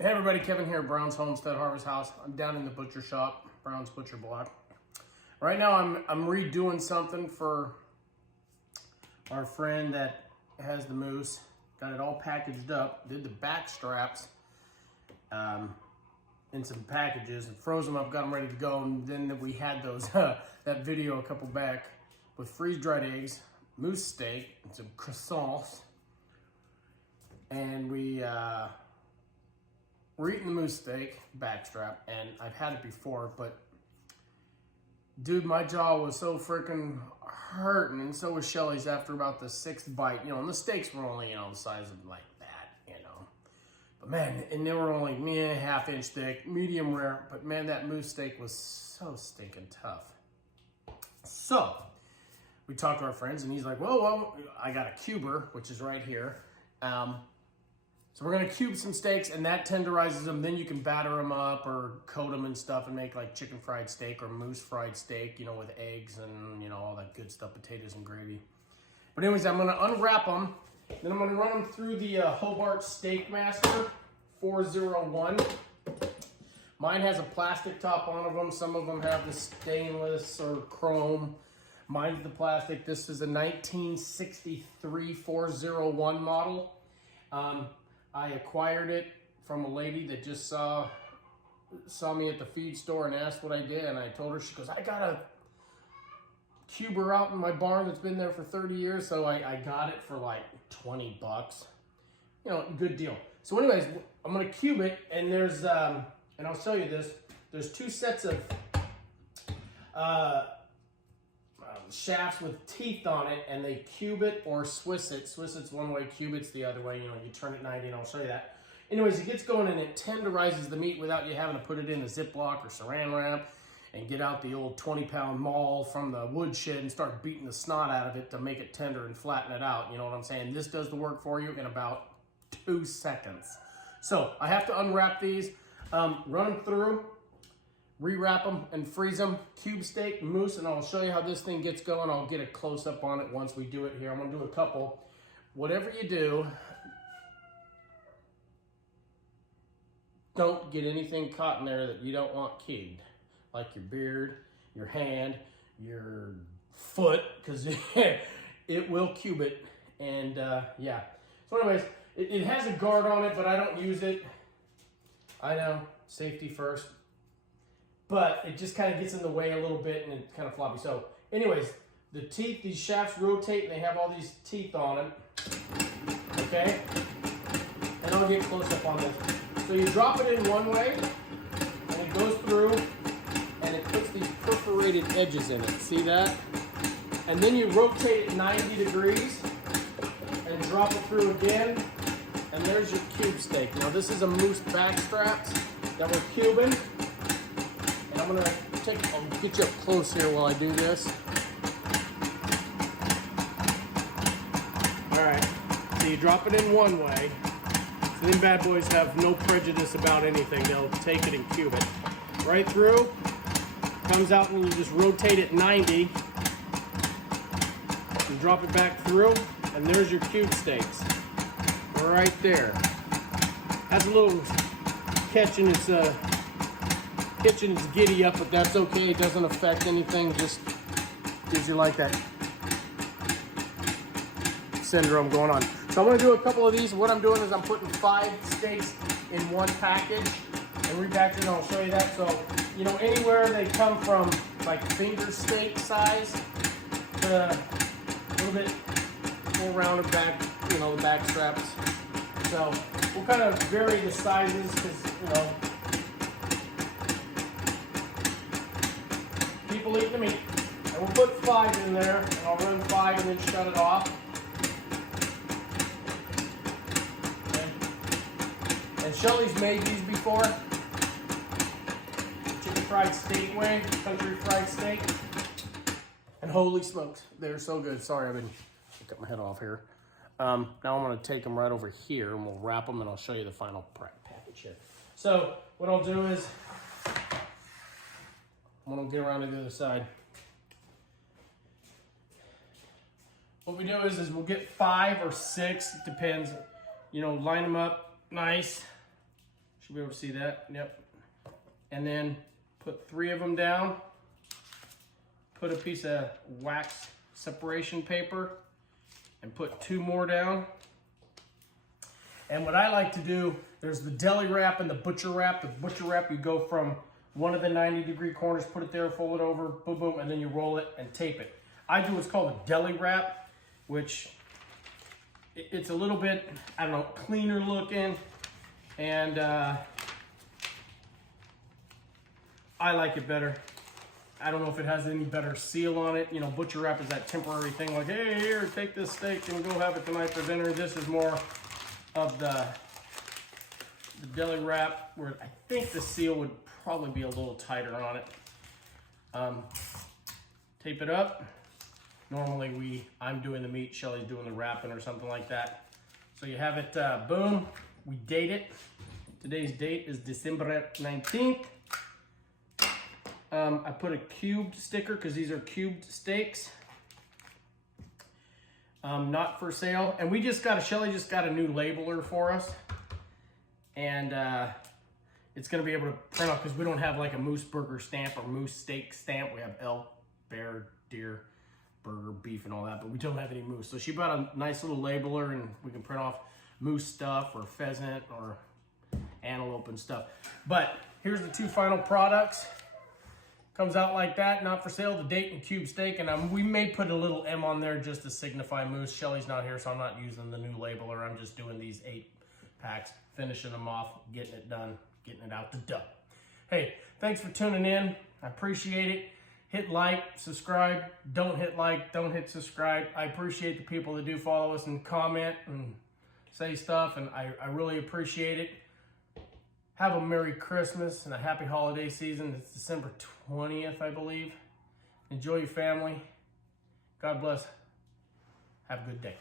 Hey everybody, Kevin here, Brown's Homestead Harvest House. I'm down in the butcher shop, Brown's Butcher Block. Right now I'm redoing something for our friend that has the moose. Got it all packaged up, did the back straps in some packages and froze them up, got them ready to go. And then we had those, that video a couple back with freeze-dried eggs, moose steak, and some croissants. And we're eating the moose steak, backstrap, and I've had it before, but dude, my jaw was so freaking hurting, and so was Shelly's after about the sixth bite. You know, and the steaks were only, the size of like that, But man, and they were only half-inch thick, medium rare, but man, that moose steak was so stinking tough. So, we talked to our friends, and he's like, well, I got a cuber, which is right here. So we're gonna cube some steaks, and that tenderizes them. Then you can batter them up or coat them and stuff and make like chicken fried steak or moose fried steak, with eggs and, all that good stuff, potatoes and gravy. But anyways, I'm gonna unwrap them. Then I'm gonna run them through the Hobart Steak Master 401. Mine has a plastic top on them. Some of them have the stainless or chrome. Mine's the plastic. This is a 1963 401 model. I acquired it from a lady that just saw me at the feed store and asked what I did, and I told her. She goes, I got a cuber out in my barn that's been there for 30 years, so I got it for like 20 bucks. Good deal. So anyways, I'm gonna cube it, and there's and I'll show you this. There's two sets of shafts with teeth on it, and they cube it or Swiss it. Swiss it's one way, cube it's the other way. You turn it 90, and I'll show you that. Anyways, it gets going and it tenderizes the meat without you having to put it in a Ziploc or saran wrap and get out the old 20-pound maul from the woodshed and start beating the snot out of it to make it tender and flatten it out. You know what I'm saying? This does the work for you in about 2 seconds. So I have to unwrap these, run them through, rewrap them and freeze them, cube steak, moose, and I'll show you how this thing gets going. I'll get a close-up on it once we do it here. I'm gonna do a couple. Whatever you do, don't get anything caught in there that you don't want cubed, like your beard, your hand, your foot, because it will cube it. And yeah. So anyways, it has a guard on it, but I don't use it. I know, safety first. But it just kind of gets in the way a little bit and it's kind of floppy. So anyways, the teeth, these shafts rotate and they have all these teeth on them. Okay? And I'll get close up on this. So you drop it in one way and it goes through and it puts these perforated edges in it. See that? And then you rotate it 90 degrees and drop it through again. And there's your cube steak. Now this is a moose back straps that we're cubing. I'm gonna I'll get you up close here while I do this. All right, so you drop it in one way. So then bad boys have no prejudice about anything. They'll take it and cube it. Right through, comes out and you just rotate it 90. You drop it back through, and there's your cube steaks. Right there. Has a little catch in its kitchen is giddy up, but that's okay. It doesn't affect anything. Just gives you like that syndrome going on. So I'm going to do a couple of these. What I'm doing is I'm putting 5 steaks in one package and repackaging. I'll show you that. So, anywhere they come from, like finger steak size to a little bit more rounded back, the back straps. So we'll kind of vary the sizes because, people eat the meat. And we'll put 5 in there, and I'll run 5 and then shut it off. Okay. And Shelly's made these before. Chicken fried steak way, country fried steak. And holy smokes, they're so good. Sorry, I cut my head off here. Now I'm going to take them right over here, and we'll wrap them, and I'll show you the final package here. So what I'll do is, I'm going to get around to the other side. What we do is we'll get 5 or 6, it depends. Line them up nice. Should be able to see that. Yep. And then put 3 of them down. Put a piece of wax separation paper and put 2 more down. And what I like to do, there's the deli wrap and the butcher wrap. The butcher wrap, you go from one of the 90-degree corners, put it there, fold it over, boom, boom, and then you roll it and tape it. I do what's called a deli wrap, which it's a little bit, I don't know, cleaner looking, and I like it better. I don't know if it has any better seal on it. You know, butcher wrap is that temporary thing like, hey, here, take this steak and go have it tonight for dinner. This is more of the deli wrap, where I think the seal would probably be a little tighter on it. Tape it up. Normally I'm doing the meat, Shelly's doing the wrapping or something like that. So you have it, boom, we date it. Today's date is December 19th. I put a cubed sticker because these are cubed steaks. Not for sale. And Shelly just got a new labeler for us. And it's gonna be able to print out, because we don't have like a moose burger stamp or moose steak stamp. We have elk, bear, deer, burger, beef, and all that, but we don't have any moose. So she bought a nice little labeler, and we can print off moose stuff or pheasant or antelope and stuff. But here's the 2 final products. Comes out like that, not for sale, the date and cube steak. And we may put a little M on there just to signify moose. Shelly's not here, so I'm not using the new labeler. I'm just doing these 8 packs, finishing them off, getting it done, getting it out the door. Hey, thanks for tuning in. I appreciate it. Hit like, subscribe. Don't hit like, don't hit subscribe. I appreciate the people that do follow us and comment and say stuff, and I really appreciate it. Have a Merry Christmas and a happy holiday season. It's December 20th, I believe. Enjoy your family. God bless. Have a good day.